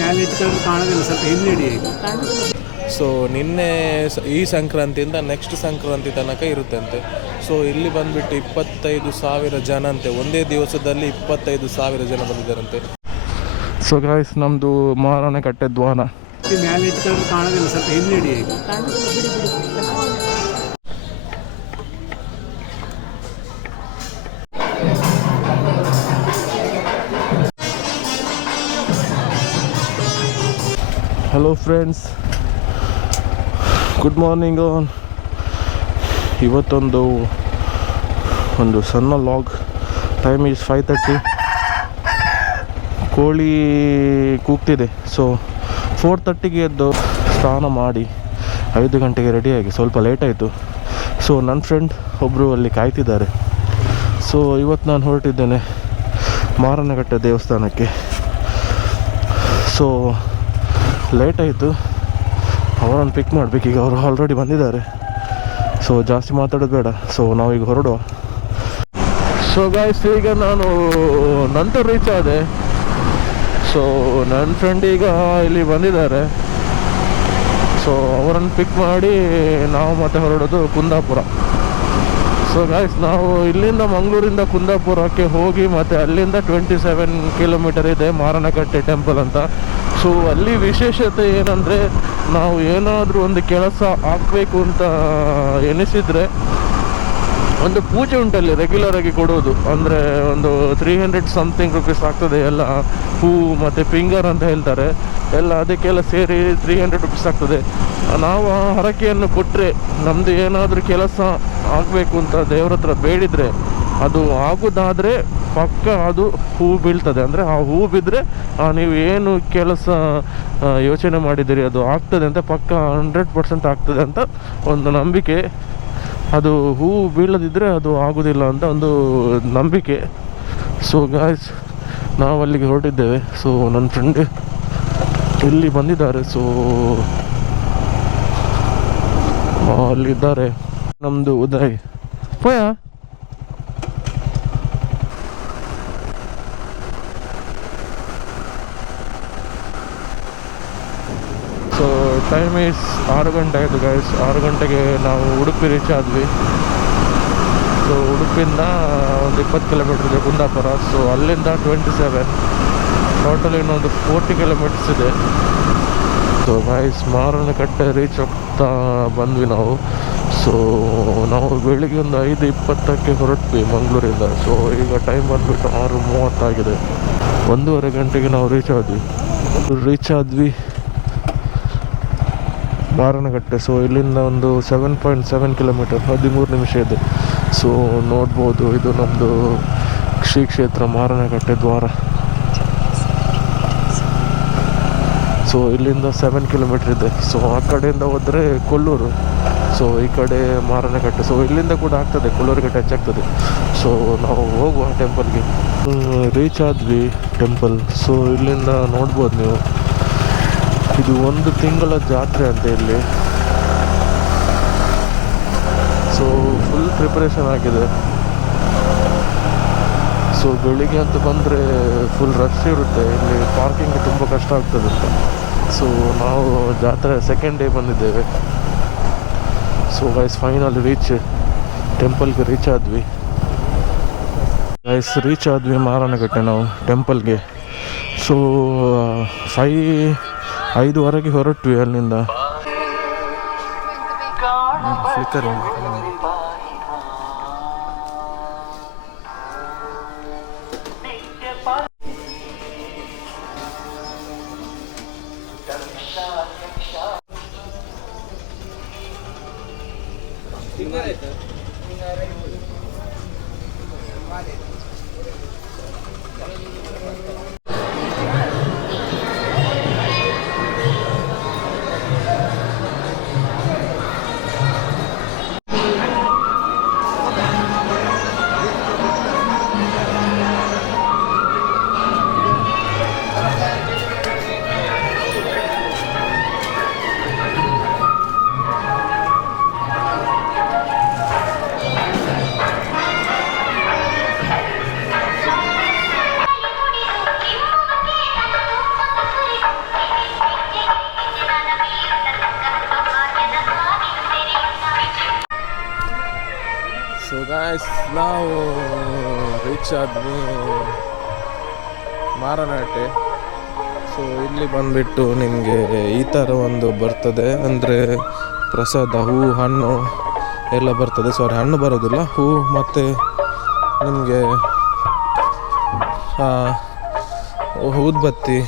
ಮೇಲೆ ಇಟ್ಕೊಂಡು ಕಾಣೋದಿಲ್ಲ, ಸ್ವಲ್ಪ ಹಿನ್ನಡಿ. ಸೊ ನಿನ್ನೆ ಈ ಸಂಕ್ರಾಂತಿಯಿಂದ ನೆಕ್ಸ್ಟ್ ಸಂಕ್ರಾಂತಿ ತನಕ ಇರುತ್ತಂತೆ. ಸೊ ಇಲ್ಲಿ ಬಂದುಬಿಟ್ಟು 25,000 ಜನ ಅಂತೆ, ಒಂದೇ ದಿವಸದಲ್ಲಿ 25,000 ಜನ ಬಂದಿದ್ದಾರಂತೆ. ಸೊ ಗಾಯ್ಸ್, ನಮ್ಮದು ಮಾರನಕಟ್ಟೆ ದ್ವಾರ. ಮೇಲೆ ಇಟ್ಕೊಂಡು ಕಾಣೋದಿಲ್ಲ, ಸ್ವಲ್ಪ ಹಿನ್ನಡಿ. Hello friends, good morning. ಇವತ್ತೊಂದು ಸಣ್ಣ ಲಾಗ್. Time is 5:30. ಕೋಳಿ ಕೂಗ್ತಿದೆ. ಸೊ 4:30ಗೆ ಎದ್ದು ಸ್ನಾನ ಮಾಡಿ 5 ಗಂಟೆಗೆ ರೆಡಿಯಾಗಿ ಸ್ವಲ್ಪ ಲೇಟ್ ಆಯಿತು. ಸೊ ನನ್ನ ಫ್ರೆಂಡ್ ಒಬ್ಬರು ಅಲ್ಲಿ ಕಾಯ್ತಿದ್ದಾರೆ. ಸೊ ಇವತ್ತು ನಾನು ಹೊರಟಿದ್ದೇನೆ ಮಾರನಕಟ್ಟೆ ದೇವಸ್ಥಾನಕ್ಕೆ. ಸೊ ಲೇಟ್ ಆಯಿತು, ಅವರನ್ನು ಪಿಕ್ ಮಾಡಬೇಕು. ಈಗ ಅವರು ಆಲ್ರೆಡಿ ಬಂದಿದ್ದಾರೆ. ಸೊ ಜಾಸ್ತಿ ಮಾತಾಡೋದು ಬೇಡ. ಸೊ ನಾವೀಗ ಹೊರಡುವ. ಸೊ ಗಾಯ್ಸ್, ಈಗ ನಾನು ನಂತರ ರೀಚ್ ಆದೆ. ಸೊ ನನ್ನ ಫ್ರೆಂಡ್ ಈಗ ಇಲ್ಲಿ ಬಂದಿದ್ದಾರೆ. ಸೊ ಅವರನ್ನು ಪಿಕ್ ಮಾಡಿ ನಾವು ಮತ್ತೆ ಹೊರಡೋದು ಕುಂದಾಪುರ. ಸೊ ಗಾಯ್ಸ್, ನಾವು ಇಲ್ಲಿಂದ ಮಂಗಳೂರಿಂದ ಕುಂದಾಪುರಕ್ಕೆ ಹೋಗಿ ಮತ್ತು ಅಲ್ಲಿಂದ 27 ಕಿಲೋಮೀಟರ್ ಇದೆ ಮಾರನಕಟ್ಟೆ ಟೆಂಪಲ್ ಅಂತ. ಸೊ ಅಲ್ಲಿ ವಿಶೇಷತೆ ಏನಂದರೆ, ನಾವು ಏನಾದರೂ ಒಂದು ಕೆಲಸ ಆಗಬೇಕು ಅಂತ ಎನಿಸಿದರೆ ಒಂದು ಪೂಜೆ ಉಂಟಲ್ಲಿ ರೆಗ್ಯುಲರಾಗಿ ಕೊಡೋದು. ಅಂದರೆ ಒಂದು 300 ಸಮಥಿಂಗ್ ರುಪೀಸ್ ಆಗ್ತದೆ. ಎಲ್ಲ ಹೂವು ಮತ್ತು ಫಿಂಗರ್ ಅಂತ ಹೇಳ್ತಾರೆ, ಎಲ್ಲ ಅದಕ್ಕೆಲ್ಲ ಸೇರಿ 300 ರುಪೀಸ್ ಆಗ್ತದೆ. ನಾವು ಆ ಹರಕೆಯನ್ನು ಕೊಟ್ಟರೆ, ನಮ್ಮದು ಏನಾದರೂ ಕೆಲಸ ಆಗಬೇಕು ಅಂತ ದೇವ್ರ ಹತ್ರ ಬೇಡಿದರೆ ಅದು ಆಗೋದಾದರೆ ಪಕ್ಕ ಅದು ಹೂ ಬೀಳ್ತದೆ. ಅಂದರೆ ಆ ಹೂ ಬಿದ್ದರೆ ನೀವು ಏನು ಕೆಲಸ ಯೋಚನೆ ಮಾಡಿದ್ದೀರಿ ಅದು ಆಗ್ತದೆ ಅಂತ, ಪಕ್ಕ 100% ಆಗ್ತದೆ ಅಂತ ಒಂದು ನಂಬಿಕೆ. ಅದು ಹೂ ಬೀಳದಿದ್ದರೆ ಅದು ಆಗೋದಿಲ್ಲ ಅಂತ ಒಂದು ನಂಬಿಕೆ. ಸೊ ಗಾಯ್ಸ್, ನಾವು ಅಲ್ಲಿಗೆ ಹೊರಟಿದ್ದೇವೆ. ಸೊ ನನ್ನ ಫ್ರೆಂಡ್ ಇಲ್ಲಿ ಬಂದಿದ್ದಾರೆ. ಸೊ ಅಲ್ಲಿದ್ದಾರೆ ನಮ್ಮದು ಉದಯ್. ಪೋಯ ಸೊ ಟೈಮ್ ಈಸ್ 6 ಗಂಟೆ ಆಯಿತು ಗಾಯ್ಸ್. 6 ಗಂಟೆಗೆ ನಾವು ಉಡುಪಿ ರೀಚ್ ಆದ್ವಿ. ಸೊ ಉಡುಪಿಯಿಂದ ಒಂದು 20 ಕಿಲೋಮೀಟರ್ ಇದೆ ಕುಂದಾಪುರ. ಸೊ ಅಲ್ಲಿಂದ 27, ಟೋಟಲ್ ಇನ್ನೊಂದು 40 ಕಿಲೋಮೀಟರ್ಸ್ ಇದೆ. ಸೊ ಗಾಯ್ಸ್, ಮಾರನಕಟ್ಟೆ ರೀಚ್ ಆಗ್ತಾ ಬಂದ್ವಿ ನಾವು. ಸೊ ನಾವು ಬೆಳಿಗ್ಗೆ ಒಂದು 5:20ಕ್ಕೆ ಹೊರಟ್ವಿ ಮಂಗಳೂರಿಂದ. ಸೊ ಈಗ ಟೈಮ್ ಬಂದುಬಿಟ್ಟು 6:30 ಆಗಿದೆ. 1:30 ಗಂಟೆಗೆ ನಾವು ರೀಚ್ ಆದ್ವಿ ಮಾರನಕಟ್ಟೆ. ಸೊ ಇಲ್ಲಿಂದ ಒಂದು 7.7 ಕಿಲೋಮೀಟರ್, 13 ನಿಮಿಷ ಇದೆ. ಸೊ ನೋಡ್ಬೋದು, ಇದು ನಮ್ಮದು ಶ್ರೀ ಕ್ಷೇತ್ರ ಮಾರನಕಟ್ಟೆ ದ್ವಾರ. ಸೊ ಇಲ್ಲಿಂದ 7 ಕಿಲೋಮೀಟರ್ ಇದೆ. ಸೊ ಆ ಕಡೆಯಿಂದ ಹೋದರೆ ಕೊಲ್ಲೂರು, ಸೊ ಈ ಕಡೆ ಮಾರನಕಟ್ಟೆ. ಸೊ ಇಲ್ಲಿಂದ ಕೂಡ ಆಗ್ತದೆ, ಕೊಲ್ಲೂರಿಗೆ ಟಚ್ ಆಗ್ತದೆ. ಸೊ ನಾವು ಹೋಗುವ ಟೆಂಪಲ್ಗೆ. ರೀಚ್ ಆದ್ವಿ ಟೆಂಪಲ್. ಸೊ ಇಲ್ಲಿಂದ ನೋಡ್ಬೋದು ನೀವು, ಇದು 1 ತಿಂಗಳ ಜಾತ್ರೆ ಅಂತ ಇಲ್ಲಿ. ಸೊ ಫುಲ್ ಪ್ರಿಪರೇಷನ್ ಆಗಿದೆ. ಸೊ ಬೆಳಿಗ್ಗೆ ಅಂತ ಬಂದರೆ ಫುಲ್ ರಶ್ ಇರುತ್ತೆ ಇಲ್ಲಿ, ಪಾರ್ಕಿಂಗ್ ತುಂಬ ಕಷ್ಟ ಆಗ್ತದೆ ಅಂತ. ಸೊ ನಾವು ಜಾತ್ರೆ ಸೆಕೆಂಡ್ ಡೇ ಬಂದಿದ್ದೇವೆ. ಸೊ ಗೈಸ್, ಫೈನಲ್ ಟೆಂಪಲ್ಗೆ ರೀಚ್ ಆದ್ವಿ ಗೈಸ್. ರೀಚ್ ಆದ್ವಿ ಮಾರನಕಟ್ಟೆ ನಾವು ಟೆಂಪಲ್ಗೆ. ಸೊ 5:05 ಹೊರಟ್ವಿ ಅಲ್ಲಿಂದ. ಫ್ಲಿಕ್ಕರ್ ಗಾಯ್ಸ್, ನಾವು ರೀಚ್ ಆದ್ವಿ ಮಾರನಾಟೆ. ಸೊ ಇಲ್ಲಿ ಬಂದುಬಿಟ್ಟು ನಿಮಗೆ ಈ ಥರ ಒಂದು ಬರ್ತದೆ, ಅಂದರೆ ಪ್ರಸಾದ, ಹೂ, ಹಣ್ಣು ಎಲ್ಲ ಬರ್ತದೆ. ಸಾರಿ, ಹಣ್ಣು ಬರೋದಿಲ್ಲ, ಹೂ ಮತ್ತು ನಿಮಗೆ ಊದ್ಬತ್ತಿ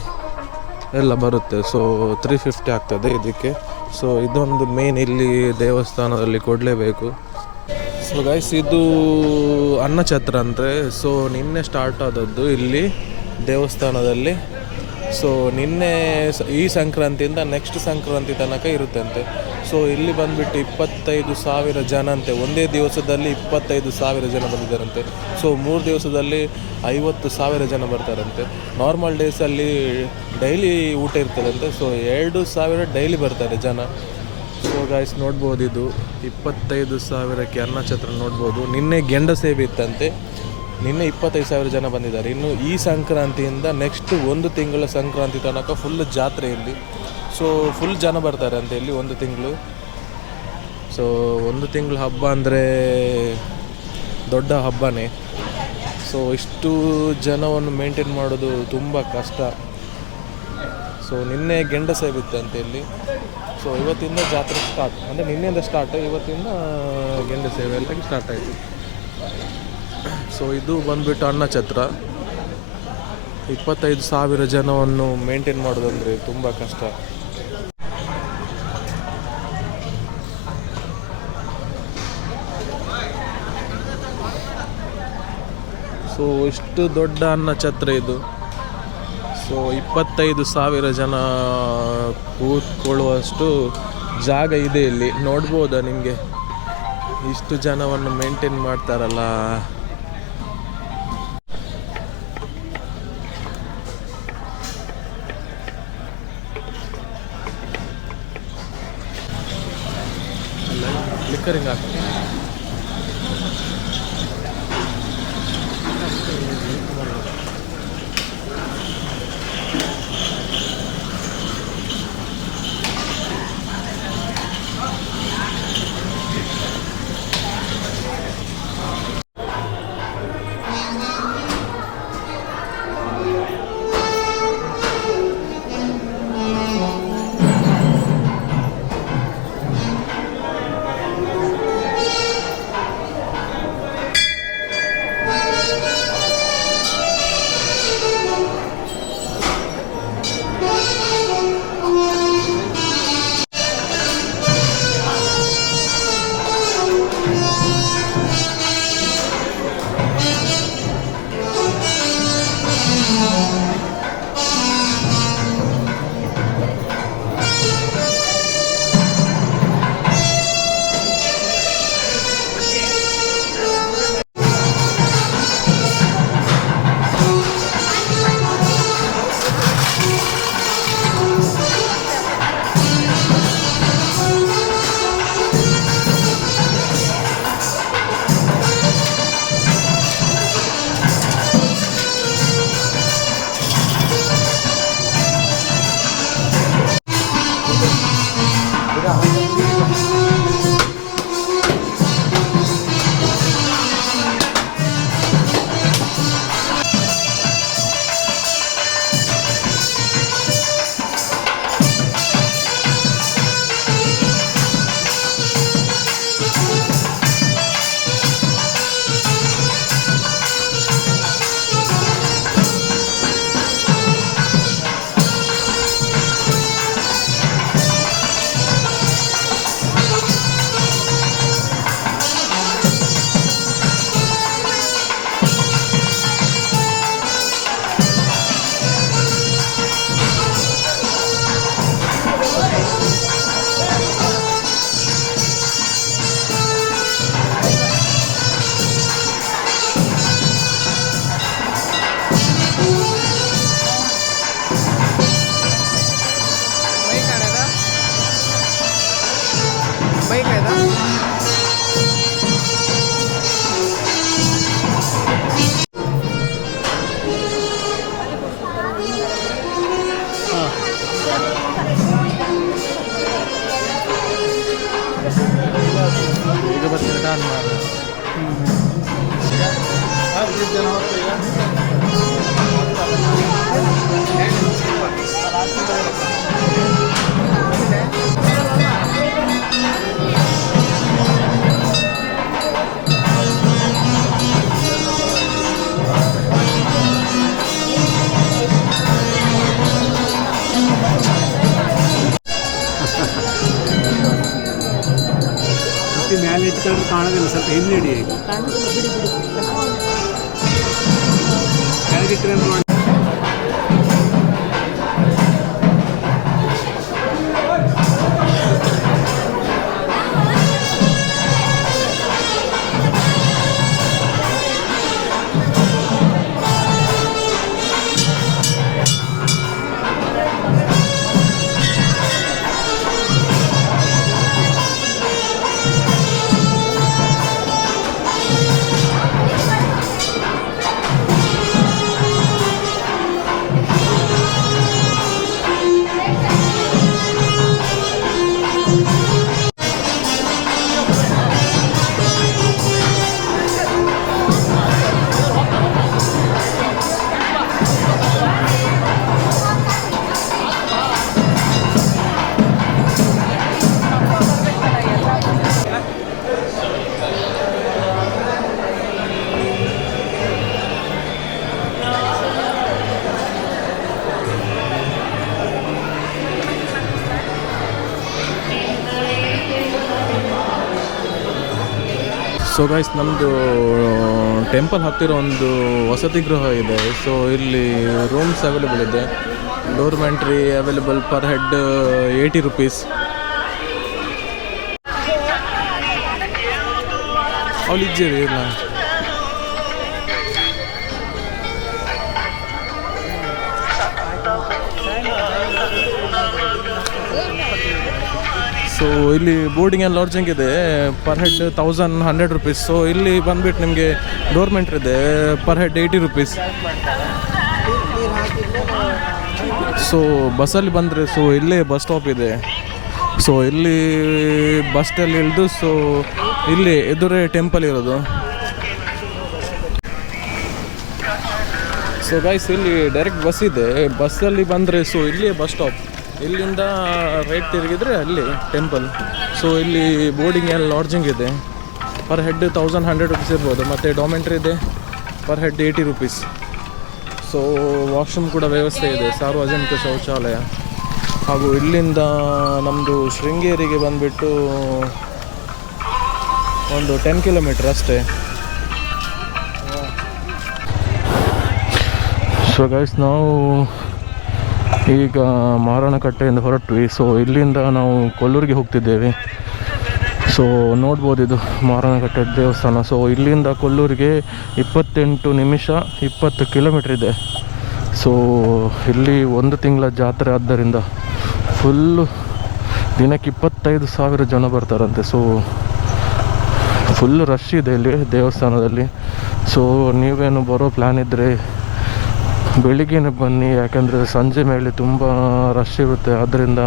ಎಲ್ಲ ಬರುತ್ತೆ. ಸೊ 350 ಆಗ್ತದೆ ಇದಕ್ಕೆ. ಸೊ ಇದೊಂದು ಮೇನ್ ಇಲ್ಲಿ ದೇವಸ್ಥಾನದಲ್ಲಿ ಕೊಡಲೇಬೇಕು. ಸೊ ಗೈಸ್, ಇದು ಅನ್ನಛತ್ರ ಅಂದರೆ, ಸೊ ನಿನ್ನೆ ಸ್ಟಾರ್ಟ್ ಆದದ್ದು ಇಲ್ಲಿ ದೇವಸ್ಥಾನದಲ್ಲಿ. ಸೊ ನಿನ್ನೆ ಈ ಸಂಕ್ರಾಂತಿಯಿಂದ ನೆಕ್ಸ್ಟ್ ಸಂಕ್ರಾಂತಿ ತನಕ ಇರುತ್ತಂತೆ. ಸೊ ಇಲ್ಲಿ ಬಂದುಬಿಟ್ಟು 25,000 ಜನ ಅಂತೆ, ಒಂದೇ ದಿವಸದಲ್ಲಿ 25,000 ಜನ ಬಂದಿದ್ದಾರಂತೆ. ಸೊ 3 ದಿವಸದಲ್ಲಿ 50,000 ಜನ ಬರ್ತಾರಂತೆ. ನಾರ್ಮಲ್ ಡೇಸಲ್ಲಿ ಡೈಲಿ ಊಟ ಇರ್ತದಂತೆ. ಸೊ 2,000 ಡೈಲಿ ಬರ್ತಾರೆ ಜನ. ಸೊ ಗಾಯ್ಸ್, ನೋಡ್ಬೋದು, ಇದು 25,000ಕ್ಕೆ ಅನ್ನಛತ್ರ ನೋಡ್ಬೋದು. ನಿನ್ನೆ ಗೆಂಡ ಸೇವೆ ಇತ್ತಂತೆ, ನಿನ್ನೆ 25,000 ಜನ ಬಂದಿದ್ದಾರೆ. ಇನ್ನು ಈ ಸಂಕ್ರಾಂತಿಯಿಂದ ನೆಕ್ಸ್ಟ್ 1 ತಿಂಗಳ ಸಂಕ್ರಾಂತಿ ತನಕ ಫುಲ್ ಜಾತ್ರೆ ಇಲ್ಲಿ. ಸೊ ಫುಲ್ ಜನ ಬರ್ತಾರೆ ಅಂತ ಇಲ್ಲಿ 1 ತಿಂಗಳು. ಸೊ 1 ತಿಂಗಳು ಹಬ್ಬ ಅಂದರೆ ದೊಡ್ಡ ಹಬ್ಬನೇ. ಸೊ ಇಷ್ಟು ಜನವನ್ನು ಮೇಂಟೈನ್ ಮಾಡೋದು ತುಂಬ ಕಷ್ಟ. ಸೊ ನಿನ್ನೆ ಗೆಂಡ ಸೇವೆ ಇತ್ತಂತೆ ಇಲ್ಲಿ. ಸೊ ಇವತ್ತಿಂದ ಜಾತ್ರೆ ಸ್ಟಾರ್ಟ್, ಅಂದರೆ ನಿನ್ನೆಯಿಂದ ಸ್ಟಾರ್ಟ್, ಇವತ್ತಿಂದ ಗೆಂಡ ಸೇವೆ ಎಲ್ಲ ಸ್ಟಾರ್ಟ್ ಆಯಿತು. ಸೊ ಇದು ಬಂದುಬಿಟ್ಟು ಅನ್ನಛತ್ರ. 25,000 ಜನವನ್ನು ಮೇಂಟೈನ್ ಮಾಡೋದಂದರೆ ತುಂಬ ಕಷ್ಟ. ಸೊ ಇಷ್ಟು ದೊಡ್ಡ ಅನ್ನಛತ್ರ ಇದು. ಸೊ 25,000 ಜನ ಕೂತ್ಕೊಳ್ಳುವಷ್ಟು ಜಾಗ ಇದೆ ಇಲ್ಲಿ. ನೋಡ್ಬೋದಾ ನಿಮಗೆ, ಇಷ್ಟು ಜನವನ್ನು ಮೇಂಟೈನ್ ಮಾಡ್ತಾರಲ್ಲ. ಲಿಕ್ಕರಿಂಗ್ ಹಾಕಿ ರೆಡ್ ಕಲರ್ ಕಾಣೋದಿಲ್ಲ, ಸ್ವಲ್ಪ ಹಿಂದೆ ಹಿಡಿ. ಕೆಳಗಿಟ್ಟರೆ ನೋಡಿ. ಸೊ ಗೈಸ್, ನಮ್ಮದು ಟೆಂಪಲ್ ಹತ್ತಿರ ಒಂದು ವಸತಿ ಗೃಹ ಇದೆ. ಸೊ ಇಲ್ಲಿ ರೂಮ್ಸ್ ಅವೈಲೇಬಲ್ ಇದೆ. ಡೋರ್ಮೆಂಟ್ರಿ ಅವೈಲೇಬಲ್ ಪರ್ ಹೆಡ್ 80 rupees. ಅವಳು ಇದ್ದೀರಿ ಇಲ್ಲ. ಸೊ ಇಲ್ಲಿ ಬೋರ್ಡಿಂಗ್ ಆ್ಯಂಡ್ ಲಾಡ್ಜಿಂಗ್ ಇದೆ. Per head 1100 rupees. ಸೊ ಇಲ್ಲಿ ಬಂದುಬಿಟ್ಟು ನಿಮಗೆ ಡೋರ್ಮೆಂಟ್ರ್ ಇದೆ, ಪರ್ ಹೆಡ್ 80 rupees. ಸೊ ಬಸ್ಸಲ್ಲಿ ಬಂದರೆ, ಸೊ ಇಲ್ಲೇ ಬಸ್ ಸ್ಟಾಪ್ ಇದೆ. ಸೊ ಇಲ್ಲಿ ಬಸ್ ಸ್ಟಲ್ಲಿ ಇಳಿದು, ಸೊ ಇಲ್ಲಿ ಎದುರೇ ಟೆಂಪಲ್ ಇರೋದು. ಸೊ ಗೈಸ್, ಇಲ್ಲಿ ಡೈರೆಕ್ಟ್ ಬಸ್ ಇದೆ. ಬಸ್ಸಲ್ಲಿ ಬಂದರೆ, ಸೊ ಇಲ್ಲಿಯೇ ಬಸ್ ಸ್ಟಾಪ್. ಇಲ್ಲಿಂದ ರೈಟ್ ತಿರುಗಿದ್ರೆ ಅಲ್ಲಿ ಟೆಂಪಲ್. ಸೊ ಇಲ್ಲಿ ಬೋರ್ಡಿಂಗ್ ಆ್ಯಂಡ್ ಲಾಡ್ಜಿಂಗ್ ಇದೆ. ಪರ್ ಹೆಡ್ 1100 rupees ಇರ್ಬೋದು. ಮತ್ತು ಡಾಮೆಂಟ್ರಿ ಇದೆ, per head 80 rupees. So washroom ಕೂಡ ವ್ಯವಸ್ಥೆ ಇದೆ, ಸಾರ್ವಜನಿಕ ಶೌಚಾಲಯ. ಹಾಗೂ ಇಲ್ಲಿಂದ ನಮ್ಮದು ಶೃಂಗೇರಿಗೆ ಬಂದುಬಿಟ್ಟು ಒಂದು 10 kilometer ಅಷ್ಟೇ. ಸೊ ಗೈಸ್, ನಾವು ಈಗ ಮಾರಣಕಟ್ಟೆಯಿಂದ ಹೊರಟ್ವಿ. ಸೊ ಇಲ್ಲಿಂದ ನಾವು ಕೊಲ್ಲೂರಿಗೆ ಹೋಗ್ತಿದ್ದೇವೆ. ಸೊ ನೋಡ್ಬೋದು, ಇದು ಮಾರಣಕಟ್ಟೆ ದೇವಸ್ಥಾನ. ಸೊ ಇಲ್ಲಿಂದ ಕೊಲ್ಲೂರಿಗೆ 28 ನಿಮಿಷ 20 kilometer ಇದೆ. ಸೊ ಇಲ್ಲಿ 1 ತಿಂಗಳ ಜಾತ್ರೆ ಆದ್ದರಿಂದ ಫುಲ್ಲು ದಿನಕ್ಕೆ 25,000 ಜನ ಬರ್ತಾರಂತೆ. ಸೊ ಫುಲ್ ರಶ್ ಇದೆ ಇಲ್ಲಿ ದೇವಸ್ಥಾನದಲ್ಲಿ. ಸೊ ನೀವೇನು ಬರೋ ಪ್ಲ್ಯಾನ್ ಇದ್ದರೆ ಬೆಳಿಗ್ಗೆನೇ ಬನ್ನಿ, ಯಾಕಂದರೆ ಸಂಜೆ ಮೇಲೆ ತುಂಬ ರಶ್ ಇರುತ್ತೆ. ಆದ್ದರಿಂದ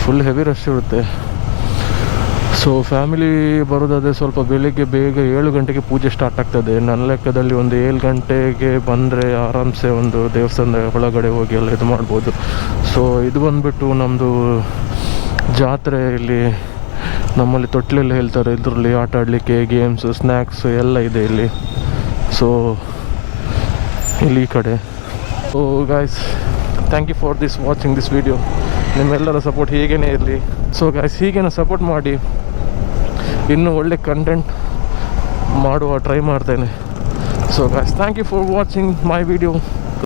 ಫುಲ್ ಹೆವಿ ರಶ್ ಇರುತ್ತೆ. ಸೊ ಫ್ಯಾಮಿಲಿ ಬರೋದಾದರೆ ಸ್ವಲ್ಪ ಬೆಳಿಗ್ಗೆ ಬೇಗ 7 ಗಂಟೆಗೆ ಪೂಜೆ ಸ್ಟಾರ್ಟ್ ಆಗ್ತದೆ. ನನ್ನ ಲೆಕ್ಕದಲ್ಲಿ ಒಂದು 7 ಗಂಟೆಗೆ ಬಂದರೆ ಆರಾಮ್ಸೆ ಒಂದು ದೇವಸ್ಥಾನದ ಒಳಗಡೆ ಹೋಗಿ ಎಲ್ಲ ಇದು ಮಾಡ್ಬೋದು. ಸೊ ಇದು ಬಂದುಬಿಟ್ಟು ನಮ್ಮದು ಜಾತ್ರೆ. ಇಲ್ಲಿ ನಮ್ಮಲ್ಲಿ ತೊಟ್ಲೆಲ್ಲ ಹೇಳ್ತಾರೆ, ಇದರಲ್ಲಿ ಆಟ ಆಡಲಿಕ್ಕೆ ಗೇಮ್ಸು, ಸ್ನ್ಯಾಕ್ಸು ಎಲ್ಲ ಇದೆ ಇಲ್ಲಿ. ಸೊ ಇಲ್ಲಿ ಈ ಕಡೆ. So guys, thank you for watching this video. ನಿಮ್ಮೆಲ್ಲರ ಸಪೋರ್ಟ್ ಹೀಗೇ ಇರಲಿ. ಸೊ ಗಾಯ್ಸ್, ಹೀಗೇನೆ ಸಪೋರ್ಟ್ ಮಾಡಿ, ಇನ್ನೂ ಒಳ್ಳೆ ಕಂಟೆಂಟ್ ಮಾಡುವ ಟ್ರೈ ಮಾಡ್ತೇನೆ. So guys, thank you for watching my video.